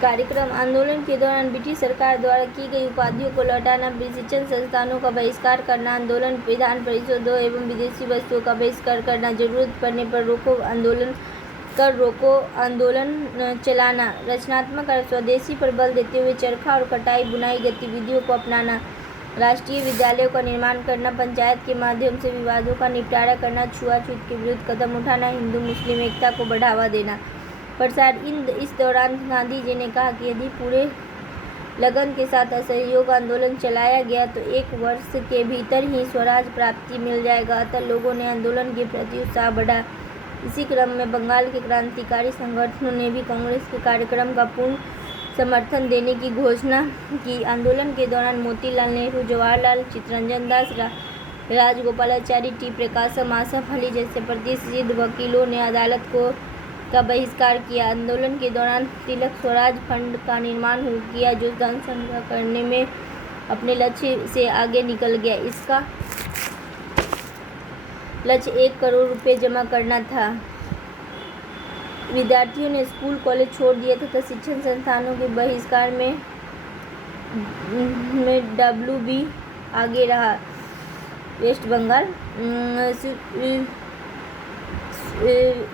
कार्यक्रम। आंदोलन के दौरान ब्रिटिश सरकार द्वारा की गई उपाधियों को लौटाना, शिक्षण संस्थानों का बहिष्कार करना, आंदोलन विधान परिषदों एवं विदेशी वस्तुओं का बहिष्कार करना, जरूरत पड़ने पर रोको आंदोलन चलाना, रचनात्मक और स्वदेशी पर बल देते हुए चरखा और कटाई बुनाई गतिविधियों को अपनाना, राष्ट्रीय विद्यालयों का निर्माण करना, पंचायत के माध्यम से विवादों का निपटारा करना, छुआछूत के विरुद्ध कदम उठाना, हिंदू मुस्लिम एकता को बढ़ावा देना। प्रसार। इस दौरान गांधी जी ने कहा कि यदि पूरे लगन के साथ असहयोग आंदोलन चलाया गया तो 1 वर्ष के भीतर ही स्वराज प्राप्ति मिल जाएगा। अतः लोगों ने आंदोलन के प्रति उत्साह बढ़ा। इसी क्रम में बंगाल के क्रांतिकारी संगठनों ने भी कांग्रेस के कार्यक्रम का पूर्ण समर्थन देने की घोषणा की। आंदोलन के दौरान मोतीलाल नेहरू, जवाहरलाल, चित्तरंजन दास, राजगोपालाचारी, टी प्रकाशम, आसफ अली जैसे प्रतिष्ठित वकीलों ने अदालत का बहिष्कार किया। आंदोलन के दौरान तिलक स्वराज फंड का निर्माण किया, जो धन संग्रह करने में अपने लक्ष्य से आगे निकल गया। इसका लक्ष्य 1 करोड़ रुपए जमा करना था। विद्यार्थियों ने स्कूल कॉलेज छोड़ दिए तथा शिक्षण संस्थानों के बहिष्कार में WB आगे रहा। वेस्ट बंगाल।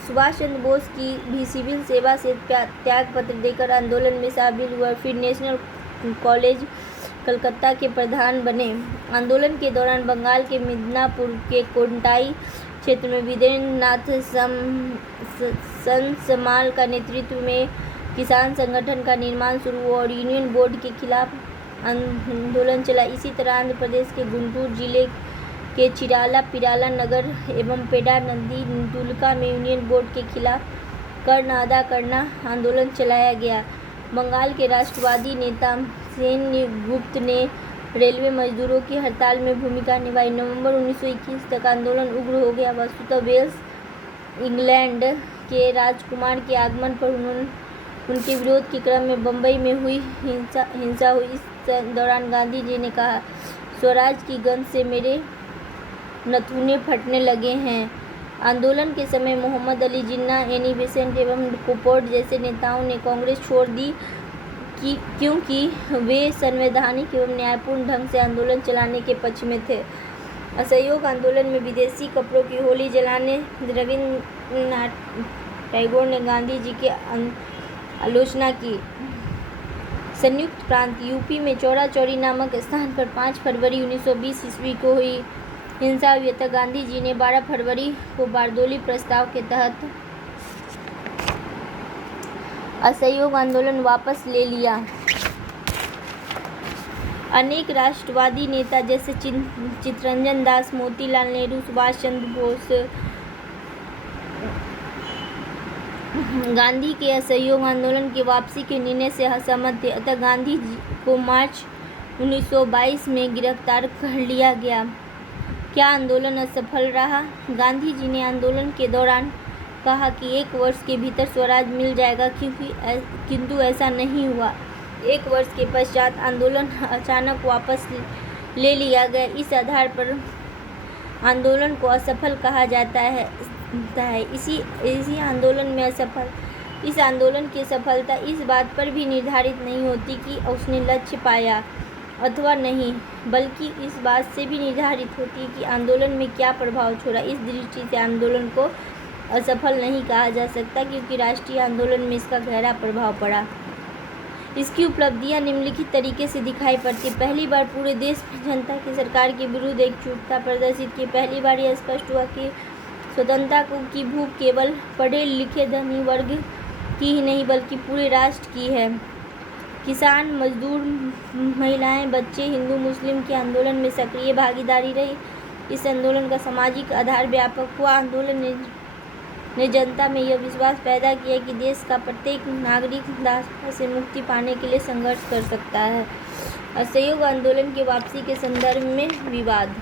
सुभाष चंद्र बोस की भी सिविल सेवा से त्याग पत्र देकर आंदोलन में शामिल हुआ। फिर नेशनल कॉलेज कलकत्ता के प्रधान बने। आंदोलन के दौरान बंगाल के मिदनापुर के कोंटाई क्षेत्र में वीरेंद्र नाथ संसमाल का नेतृत्व में किसान संगठन का निर्माण शुरू हुआ और यूनियन बोर्ड के खिलाफ आंदोलन चला। इसी तरह आंध्र प्रदेश के गुंटूर जिले के चिराला, पिराला नगर एवं पेडा नदी तुलका में यूनियन बोर्ड के खिलाफ कर अदा करना आंदोलन चलाया गया। बंगाल के राष्ट्रवादी नेता सेनगुप्त ने रेलवे मजदूरों की हड़ताल में भूमिका निभाई। नवंबर 1921 तक आंदोलन उग्र हो गया। वस्तुतः वेल्स इंग्लैंड के राजकुमार के आगमन पर उनके विरोध के क्रम में बम्बई में हुई हिंसा हुई। इस दौरान गांधी जी ने कहा, स्वराज की गंध से मेरे नथुने फटने लगे हैं। आंदोलन के समय मोहम्मद अली जिन्ना, एनी बेसेंट एवं कोपोर्ट जैसे नेताओं ने कांग्रेस छोड़ दी क्योंकि वे संवैधानिक एवं न्यायपूर्ण ढंग से आंदोलन चलाने के पक्ष में थे। असहयोग आंदोलन में विदेशी कपड़ों की होली जलाने रविन्द्रनाथ टैगोर ने गांधी जी की आलोचना की। संयुक्त प्रांत यूपी में चौरा चौरी नामक स्थान पर 5 फरवरी 1920 ईस्वी को हुई हिंसा हुई तथा गांधी जी ने 12 फरवरी को बारदोली प्रस्ताव के तहत असहयोग आंदोलन वापस ले लिया। अनेक राष्ट्रवादी नेता जैसे चित्तरंजन दास, मोतीलाल नेहरू, सुभाष चंद्र बोस गांधी के असहयोग आंदोलन के वापसी के निर्णय से असहमत थे। अतः गांधी जी को मार्च 1922 में गिरफ्तार कर लिया गया। क्या आंदोलन असफल रहा? गांधी जी ने आंदोलन के दौरान कहा कि 1 वर्ष के भीतर स्वराज मिल जाएगा, किंतु ऐसा नहीं हुआ। 1 वर्ष के पश्चात आंदोलन अचानक वापस ले लिया गया। इस आधार पर आंदोलन को असफल कहा जाता है। इसी आंदोलन में इस आंदोलन की सफलता इस बात पर भी निर्धारित नहीं होती कि उसने लक्ष्य पाया अथवा नहीं, बल्कि इस बात से भी निर्धारित होती है कि आंदोलन में क्या प्रभाव छोड़ा। इस दृष्टि से आंदोलन को असफल नहीं कहा जा सकता क्योंकि राष्ट्रीय आंदोलन में इसका गहरा प्रभाव पड़ा। इसकी उपलब्धियां निम्नलिखित तरीके से दिखाई पड़ती। पहली बार पूरे देश में जनता की सरकार के विरुद्ध एकजुटता प्रदर्शित की। पहली बार यह स्पष्ट हुआ कि स्वतंत्रता की भूख केवल पढ़े लिखे धनी वर्ग की ही नहीं बल्कि पूरे राष्ट्र की है। किसान, मजदूर, महिलाएं, बच्चे, हिंदू मुस्लिम के आंदोलन में सक्रिय भागीदारी रही। इस आंदोलन का सामाजिक आधार व्यापक हुआ। आंदोलन ने जनता में यह विश्वास पैदा किया कि देश का प्रत्येक नागरिक दासता से मुक्ति पाने के लिए संघर्ष कर सकता है। असहयोग आंदोलन की वापसी के संदर्भ में विवाद।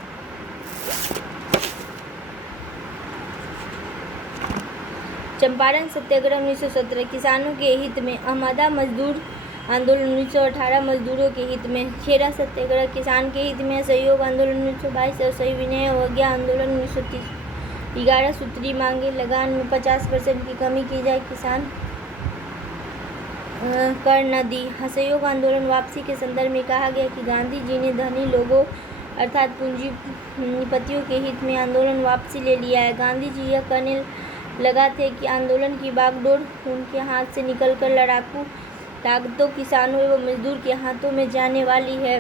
चंपारण सत्याग्रह 1917 किसानों के हित में। अहमदा मजदूर आंदोलन 1918 मजदूरों के हित में। खेरा सत्याग्रह किसान के हित में। असहयोग आंदोलन 1922 और सविनय अवज्ञा आंदोलन 1930। 11 सूत्री मांगे। लगान में 50% की कमी की जाए। कर न दी। असहयोग आंदोलन वापसी के संदर्भ में कहा गया कि गांधी जी ने धनी लोगों अर्थात पूंजीपतियों के हित में आंदोलन वापसी ले लिया है। गांधी जी यह कहने लगा थे कि आंदोलन की बागडोर उनके हाथ से निकलकर लड़ाकू ताकतों, किसानों एवं मजदूर के हाथों में जाने वाली है।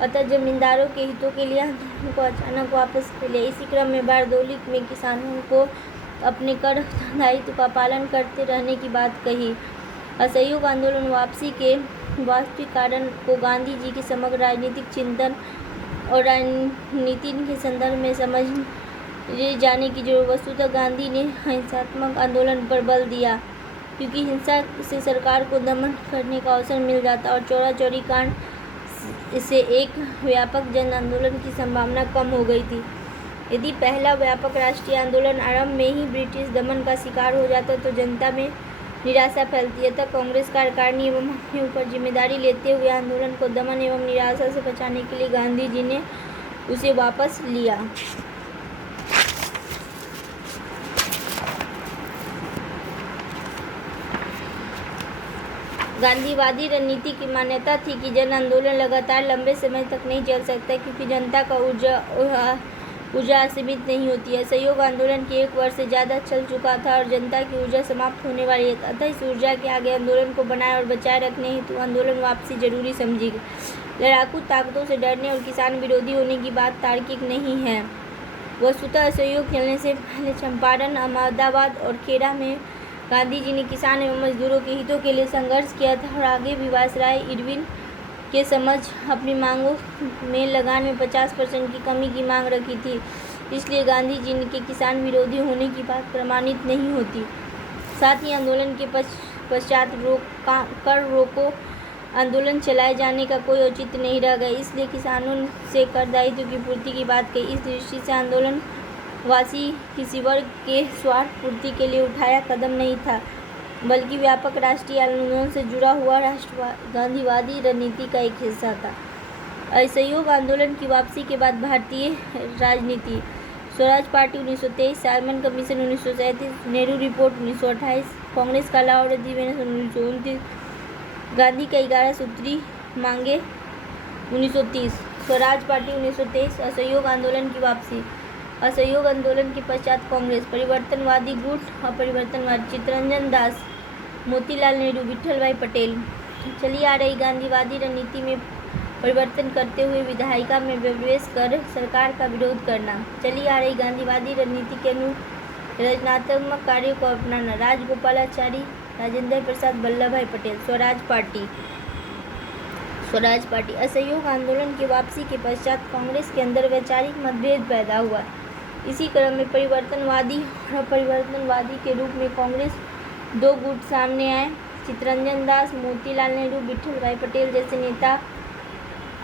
अतः जमींदारों के हितों के लिए आंदोलन को अचानक वापस ले लिया। इसी क्रम में बारदौली में किसानों को अपने कर दायित्व का पालन करते रहने की बात कही। असहयोग आंदोलन वापसी के वास्तविक कारण को गांधी जी के समग्र राजनीतिक चिंतन और राजनीति के संदर्भ में समझे जाने की जरूरत। वस्तुतः गांधी ने हिंसात्मक आंदोलन पर बल दिया क्योंकि हिंसा से सरकार को दमन करने का अवसर मिल जाता और चौरा चौरी कांड से एक व्यापक जन आंदोलन की संभावना कम हो गई थी। यदि पहला व्यापक राष्ट्रीय आंदोलन आरंभ में ही ब्रिटिश दमन का शिकार हो जाता तो जनता में निराशा फैलती। अतः कांग्रेस कार्यकारिणी एवं अपने ऊपर जिम्मेदारी लेते हुए आंदोलन को दमन एवं निराशा से बचाने के लिए गांधी जी ने उसे वापस लिया। गांधीवादी रणनीति की मान्यता थी कि जन आंदोलन लगातार लंबे समय तक नहीं चल सकता क्योंकि जनता का ऊर्जा असीमित नहीं होती है। असहयोग आंदोलन के 1 वर्ष से ज़्यादा चल चुका था और जनता की ऊर्जा समाप्त होने वाली है। अतः इस ऊर्जा के आगे आंदोलन को बनाए और बचाए रखने हेतु आंदोलन वापसी जरूरी समझी गई। लड़ाकू ताकतों से डरने और किसान विरोधी होने की बात तार्किक नहीं है। वस्तुतः असहयोग चलने से पहले चंपारण, अहमदाबाद और खेड़ा में गांधी जी ने किसान एवं मजदूरों के हितों के लिए संघर्ष किया था और आगे भी वायसराय इरविन के समझ अपनी मांगों में लगान में 50% की कमी की मांग रखी थी। इसलिए गांधी जी के किसान विरोधी होने की बात प्रमाणित नहीं होती। साथ ही आंदोलन के पश्चात कर रोको आंदोलन चलाए जाने का कोई औचित्य नहीं रह गया। इसलिए किसानों से कर दायित्व की पूर्ति की बात कही। इस दृष्टि से आंदोलन वासी किसी वर्ग के स्वार्थ पूर्ति के लिए उठाया कदम नहीं था बल्कि व्यापक राष्ट्रीय आंदोलन से जुड़ा हुआ गांधीवादी रणनीति का एक हिस्सा था। असहयोग आंदोलन की वापसी के बाद भारतीय राजनीति। Swaraj party 1923, Simon commission 1937, Nehru report 1928, Congress का लाहौर अधिवेशन 1929, गांधी का 11 सूत्री मांगे 1930, स्वराज पार्टी 1923। असहयोग आंदोलन की वापसी। असहयोग आंदोलन के पश्चात कांग्रेस, परिवर्तनवादी गुट, अपरिवर्तनवादी, चित्तरंजन दास, मोतीलाल नेहरू, विठल भाई पटेल। चली आ रही गांधीवादी रणनीति में परिवर्तन करते हुए विधायिका में प्रवेश कर सरकार का विरोध करना। चली आ रही गांधीवादी रणनीति के अनुरूप रचनात्मक कार्यों को अपनाना। राजगोपालाचारी, राजेंद्र प्रसाद, वल्लभ भाई पटेल। स्वराज पार्टी। स्वराज पार्टी। असहयोग आंदोलन की वापसी के पश्चात कांग्रेस के अंदर वैचारिक मतभेद पैदा हुआ। इसी क्रम में परिवर्तनवादी और अपरिवर्तनवादी के रूप में कांग्रेस 2 गुट सामने आए। चित्तरंजन दास, मोतीलाल नेहरू, विठल भाई पटेल जैसे नेता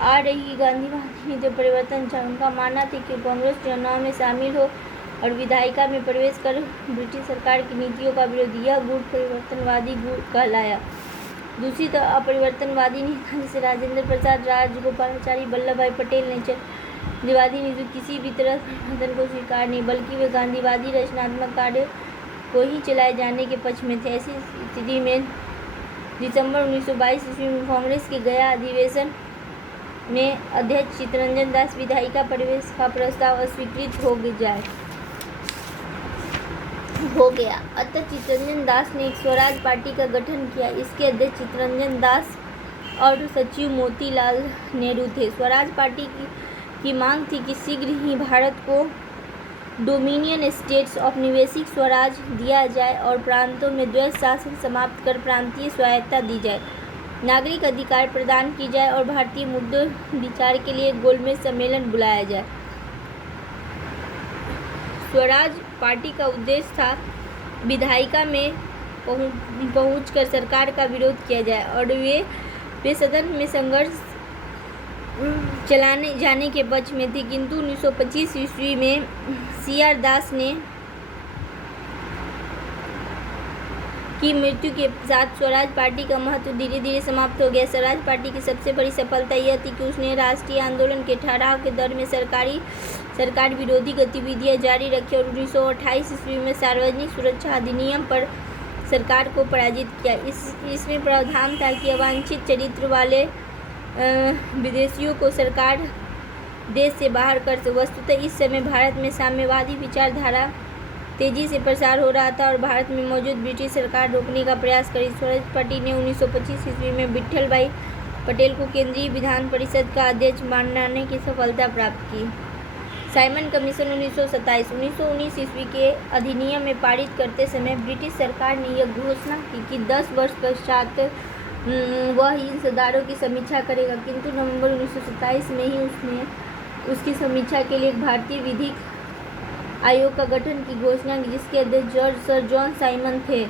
आ रही गांधीवादी नीति परिवर्तन चाहे। उनका मानना था कि कांग्रेस चुनाव में शामिल हो और विधायिका में प्रवेश कर ब्रिटिश सरकार की नीतियों का विरोध। यह गुट परिवर्तनवादी गुट कहलाया। दूसरी तरफ अपरिवर्तनवादी नेता जैसे राजेंद्र प्रसाद, राजगोपालाचारी, वल्लभ भाई पटेल ने गांधीवादी नीति किसी भी तरह परिवर्तन को स्वीकार नहीं बल्कि वे गांधीवादी रचनात्मक कार्य को ही चलाए जाने के पक्ष में थे। ऐसी स्थिति में दिसंबर 1922 ईस्वी में कांग्रेस के गया अधिवेशन में अध्यक्ष चित्तरंजन दास विधायिका प्रवेश का प्रस्ताव अस्वीकृत हो गया। अतः चित्तरंजन दास ने एक स्वराज पार्टी का गठन किया। इसके अध्यक्ष चित्तरंजन दास और सचिव मोतीलाल नेहरू थे। स्वराज पार्टी की मांग थी कि शीघ्र ही भारत को डोमिनियन स्टेट्स ऑफ निवेशिक स्वराज दिया जाए और प्रांतों में द्वैध शासन समाप्त कर प्रांतीय स्वायत्तता दी जाए, नागरिक अधिकार प्रदान की जाए और भारतीय मुद्दों विचार के लिए गोलमेज सम्मेलन बुलाया जाए। स्वराज पार्टी का उद्देश्य था विधायिका में पहुंचकर सरकार का विरोध किया जाए और वे सदन में संघर्ष चलाने जाने के पक्ष में थी। किंतु 1925 ईस्वी में CR दास की मृत्यु के साथ स्वराज पार्टी का महत्व धीरे धीरे समाप्त हो गया। स्वराज पार्टी की सबसे बड़ी सफलता यह थी कि उसने राष्ट्रीय आंदोलन के ठहराव के दौर में सरकार विरोधी गतिविधियां जारी रखी और 1928 ईस्वी में सार्वजनिक सुरक्षा अधिनियम पर सरकार को पराजित किया। इसमें प्रावधान था कि अवांछित चरित्र वाले विदेशियों को सरकार देश से बाहर कर। वस्तुतः इस समय भारत में साम्यवादी विचारधारा तेजी से प्रसार हो रहा था और भारत में मौजूद ब्रिटिश सरकार रोकने का प्रयास करी। स्वराज पार्टी ने 1925 ईस्वी में विट्ठल भाई पटेल को केंद्रीय विधान परिषद का अध्यक्ष बनाने की सफलता प्राप्त की। साइमन कमीशन 1919 ईस्वी के अधिनियम में पारित करते समय ब्रिटिश सरकार ने यह घोषणा की कि 10 वर्ष पश्चात वह इन सुधारों की समीक्षा करेगा, किंतु नवंबर 1927 में ही उसने उसकी समीक्षा के लिए एक भारतीय विधिक आयोग का गठन की घोषणा की, जिसके अध्यक्ष सर जॉन साइमन थे।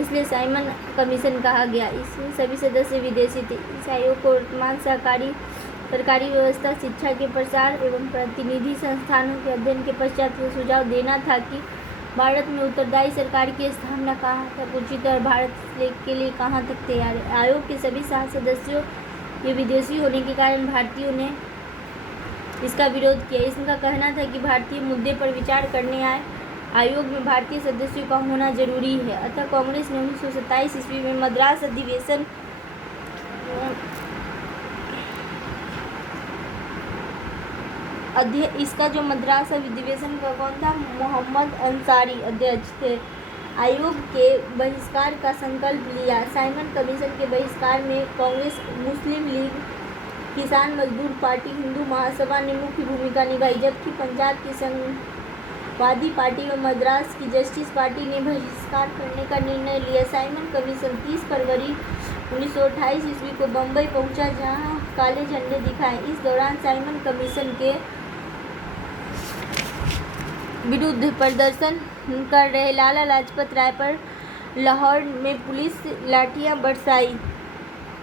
इसलिए साइमन कमीशन कहा गया। इसमें सभी सदस्य विदेशी थे। इस आयोग को वर्तमान सरकारी व्यवस्था, शिक्षा के प्रसार एवं प्रतिनिधि संस्थानों के अध्ययन के पश्चात यह सुझाव देना था कि भारत में उत्तरदायी सरकार की स्थापना कहाँ तक उचित है और भारत के लिए कहाँ तक तैयार है। आयोग के सभी 7 सदस्यों ये विदेशी होने के कारण भारतीयों ने इसका विरोध किया। इसका कहना था कि भारतीय मुद्दे पर विचार करने आए आयोग में भारतीय सदस्यों का होना जरूरी है। अतः कांग्रेस ने 1927 ईस्वी में मद्रास अधिवेशन इसका जो मद्रास अधिवेशन का कौन था, मोहम्मद अंसारी अध्यक्ष थे। आयोग के बहिष्कार का संकल्प लिया। साइमन कमीशन के बहिष्कार में कांग्रेस, मुस्लिम लीग, किसान मजदूर पार्टी, हिंदू महासभा ने मुख्य भूमिका निभाई, जबकि पंजाब की संघवादी पार्टी व मद्रास की जस्टिस पार्टी ने बहिष्कार करने का निर्णय लिया। साइमन कमीशन 30 फरवरी 1928 ईस्वी को बम्बई पहुंचा, जहां काले झंडे दिखाए। इस दौरान साइमन कमीशन के विरुद्ध प्रदर्शन कर रहे लाला लाजपत राय पर लाहौर में पुलिस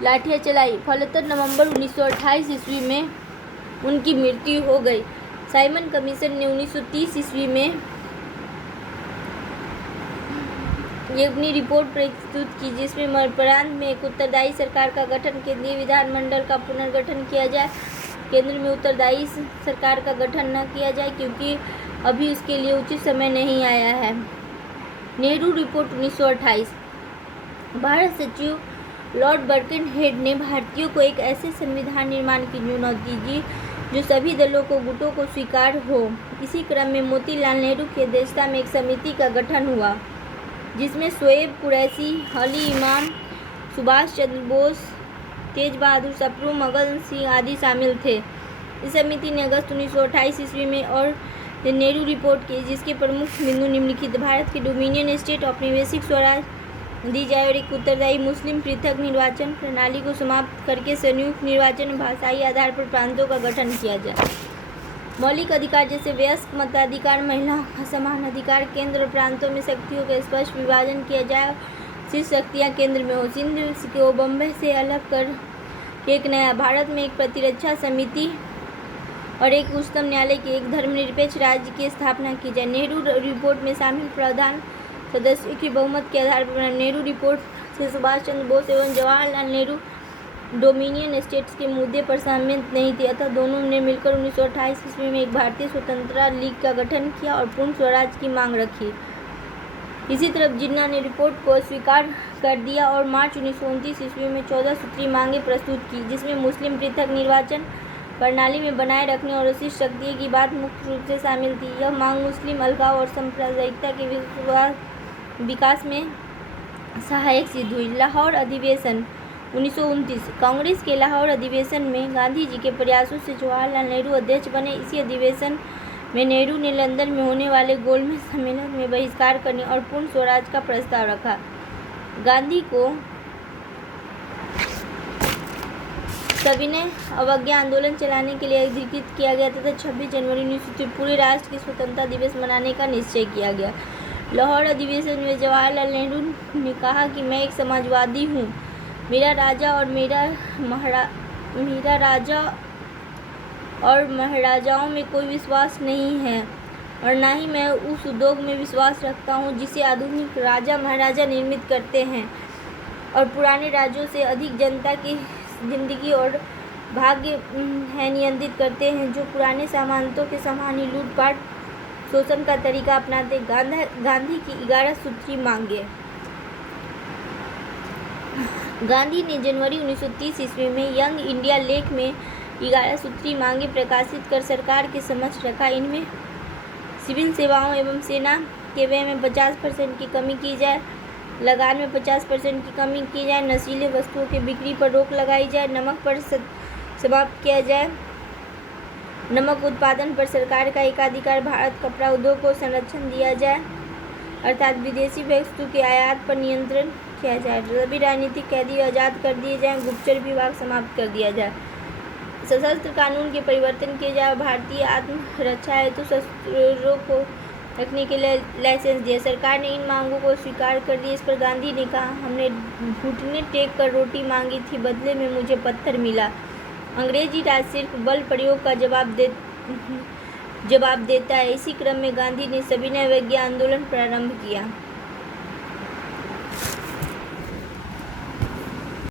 लाठियां चलाई। फलतः नवंबर 1928 ईस्वी में उनकी मृत्यु हो गई। साइमन कमीशन ने 1930 ईस्वी में ये अपनी रिपोर्ट प्रस्तुत की, जिसमें मरणोपरांत में एक उत्तरदायी सरकार का गठन, केंद्रीय विधानमंडल का पुनर्गठन किया जाए। केंद्र में उत्तरदायी सरकार का गठन न किया जाए क्योंकि अभी उसके लिए उचित समय नहीं आया है। नेहरू रिपोर्ट 1928। भारत सचिव लॉर्ड बर्किनहेड ने भारतीयों को एक ऐसे संविधान निर्माण की चुनौती दी जो सभी दलों को गुटों को स्वीकार हो। इसी क्रम में मोतीलाल नेहरू की अध्यक्षता में एक समिति का गठन हुआ, जिसमें शोएब कुरैशी, अली इमाम, सुभाष चंद्र बोस, तेज बहादुर सप्रू, मगन सिंह आदि शामिल थे। इस समिति ने अगस्त 1928 ईस्वी में और नेहरू रिपोर्ट की, जिसके प्रमुख बिंदु निम्नलिखित: भारत के डोमिनियन स्टेट औपनिवेशिक स्वराज दी जाए और एक उत्तरदायी मुस्लिम पृथक निर्वाचन प्रणाली को समाप्त करके संयुक्त निर्वाचन भाषाई आधार पर प्रांतों का गठन किया जाए। मौलिक अधिकार जैसे वयस्क मताधिकार, महिलाओं का समान अधिकार, केंद्र और प्रांतों में शक्तियों का स्पष्ट विभाजन किया जाए। शीर्ष शक्तियाँ केंद्र में हो। सिंध को बम्बई से अलग कर एक नया भारत में एक प्रतिरक्षा समिति और एक उच्चतम न्यायालय की एक धर्मनिरपेक्ष राज्य की स्थापना की जाए। नेहरू रिपोर्ट में शामिल प्रावधान सदस्यों की बहुमत के आधार पर नेहरू रिपोर्ट से सुभाष चंद्र बोस एवं जवाहरलाल नेहरू डोमिनियन स्टेट्स के मुद्दे पर सहमत नहीं थे। अतः दोनों ने मिलकर 1928 ईस्वी में एक भारतीय स्वतंत्रता लीग का गठन किया और पूर्ण स्वराज की मांग रखी। इसी तरह जिन्ना ने रिपोर्ट को स्वीकार कर दिया और मार्च 1929 ईस्वी में 14 सूत्री मांगें प्रस्तुत की, जिसमें मुस्लिम पृथक निर्वाचन प्रणाली में बनाए रखने और उसी शक्ति की बात मुख्य रूप से शामिल थी। यह मांग मुस्लिम अलगाव और सांप्रदायिकता के विकास में सहायक सिद्ध हुई। लाहौर अधिवेशन 1929। कांग्रेस के लाहौर अधिवेशन में गांधी जी के प्रयासों से जवाहरलाल नेहरू अध्यक्ष बने। इसी अधिवेशन में नेहरू ने लंदन में होने वाले गोलमेज सम्मेलन में बहिष्कार करने और पूर्ण स्वराज का प्रस्ताव रखा। गांधी को सविनय अवज्ञा आंदोलन चलाने के लिए अधिकृत किया गया तथा 26 जनवरी 1930 पूरे राष्ट्र की स्वतंत्रता दिवस मनाने का निश्चय किया गया। लाहौर अधिवेशन में जवाहरलाल नेहरू ने कहा कि मैं एक समाजवादी हूँ। मेरा राजा और महाराजाओं में कोई विश्वास नहीं है और न ही मैं उस उद्योग में विश्वास रखता हूँ जिसे आधुनिक राजा महाराजा निर्मित करते हैं और पुराने राज्यों से अधिक जनता की जिंदगी और भाग्य है नियंत्रित करते हैं, जो पुराने सामंतों के समान ही लूटपाट शोषण का तरीका अपनाते। गांधी की 11 सूत्री मांगे। गांधी ने जनवरी 1930 ईस्वी में यंग इंडिया लेख में 11 सूत्री मांगें प्रकाशित कर सरकार के समक्ष रखा। इनमें सिविल सेवाओं एवं सेना के व्यय में 50% की कमी की जाए, लगान में 50% की कमी की जाए, नशीले वस्तुओं की बिक्री पर रोक लगाई जाए, नमक पर समाप्त किया जाए, नमक उत्पादन पर सरकार का एकाधिकार, भारत कपड़ा उद्योग को संरक्षण दिया जाए अर्थात विदेशी वस्तु के आयात पर नियंत्रण किया जाए, सभी राजनीतिक कैदी आज़ाद कर दिए जाएं, गुप्तचर विभाग समाप्त कर दिया जाए, सशस्त्र कानून के परिवर्तन किए जाए, भारतीय आत्मरक्षा हेतु शस्त्रों को रखने के लिए लाइसेंस दिया। सरकार ने इन मांगों को स्वीकार कर दिया। इस पर गांधी ने कहा, हमने घुटने टेक कर रोटी मांगी थी, बदले में मुझे पत्थर मिला। अंग्रेजी राज सिर्फ बल प्रयोग का जवाब देता है। इसी क्रम में गांधी ने सविनय अवज्ञा आंदोलन प्रारंभ किया।